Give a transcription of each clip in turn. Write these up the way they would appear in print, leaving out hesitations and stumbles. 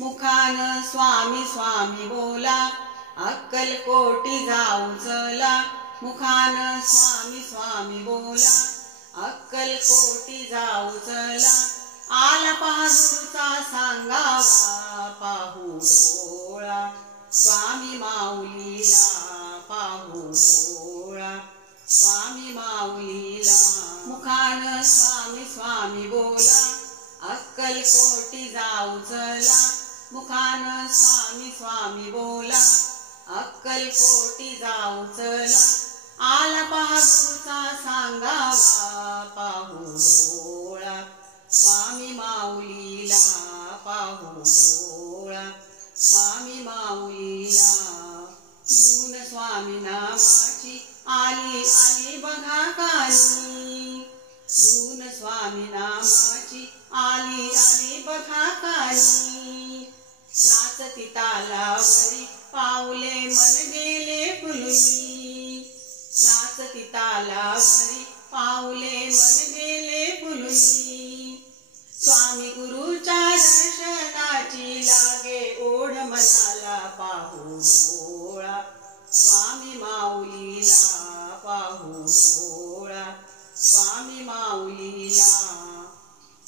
मुखान स्वामी स्वामी बोला, अक्कलकोटी जाऊ चला. मुखान स्वामी स्वामी बोला, अक्कलकोटी जाऊ चला. आला पहा गुरुचा सांगावा, पाहू डोळा. स्वामी माऊलीला पाहू डोळा, स्वामी माऊलीला. मुखान स्वामी स्वामी बोला, अक्कलकोटी जाऊ चला. मुखान स्वामी स्वामी बोला, अक्कलकोटी जाऊ चला. आला पहा गुरुचा सांगावा, पाहू डोळा. स्वामी माऊलीला पाहू डोळा, स्वामी माऊलीला. दून स्वामी नामाची आली आली बघा कानी. दून स्वामी नामाची आली आली बघा कानी. नाचती तालावरी पाऊले मन गेले फुलून. नाचती तालावरी पाऊले मन गेले फुलून. स्वामी गुरुच्या दर्शनाची लागे ओढ मनाला, पाहू डोळा. स्वामी माऊलीला पाहू डोळा, स्वामी माऊलीला.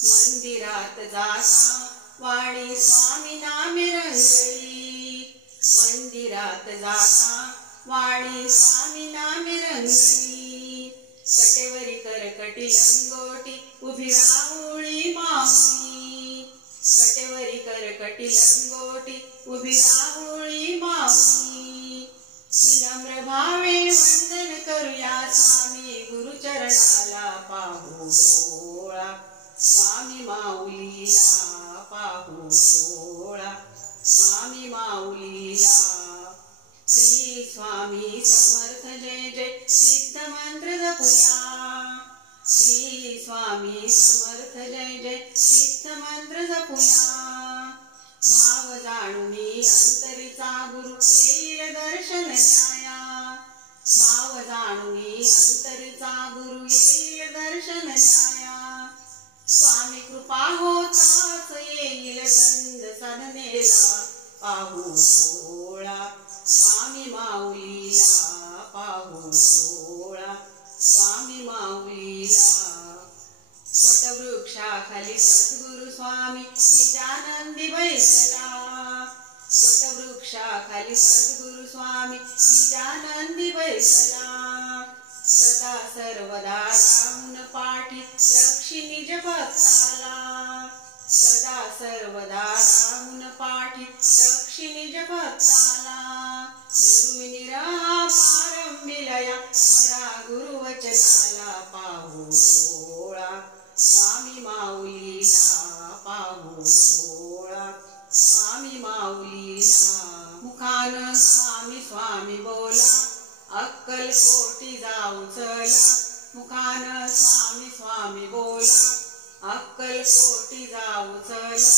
मंदिरात जाता वाणी स्वामी नामे रंगली. मंदिरात जाता वाणी स्वामी नामे रंगली. कटेवरी करकटी लंगोटी उभी राहुळी माऊली. कटेवरी करकटी लंगोटी उभी राहुळी माऊली. विनम्र भावे वंदन करूया स्वामी गुरुचरणाला, पाहू डोळा. स्वामी माऊलीला पाहू डोळा, स्वामी माऊलीला. श्री स्वामी समर्थ जय जय सिद्ध मंत्र जपूया. श्री स्वामी समर्थ जय जय सिद्ध मंत्र जपूया. भाव जाणूनी अंतरीचा गुरु येईल दर्शन द्याया. भाव जाणूनी अंतरीचा गुरु येईल दर्शन द्याया. स्वामी कृपा होताच येईल गंध साधनेला, पाहू डोळा. स्वामी माऊलीला पाहू डोळा, स्वामी माऊलीला. वटवृक्षाखाली सद्गुरु स्वामी निजानंदी बैसला. वटवृक्षाखाली सद्गुरु स्वामी निजानंदी बैसला. सदा सर्वदा राहून पाठी रक्षी निज भक्ताला. सदा सर्वदा राहून पाठी रक्षी निज भक्ताला. धरुनी रहा पारंबिलया मरा गुरुवचनाला, पाहू डोळा. स्वामी माऊलीला पाहू डोळा, स्वामी माऊलीला. मुखान स्वामी स्वामी बोला, अक्कलकोटी जाऊ चला. मुखान स्वामी स्वामी बोला, अक्कलकोटी जाऊ चला.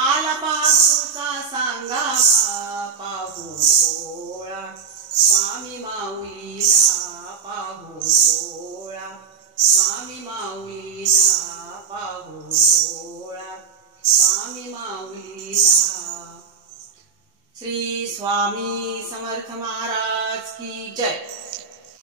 आला पहा गुरुचा सांगावा, पाहू डोळा. स्वामी माऊलीला पाहू डोळा, स्वामी माऊलीला पाहू डोळा, स्वामी माऊलीला. श्री स्वामी समर्थ महाराज की जय.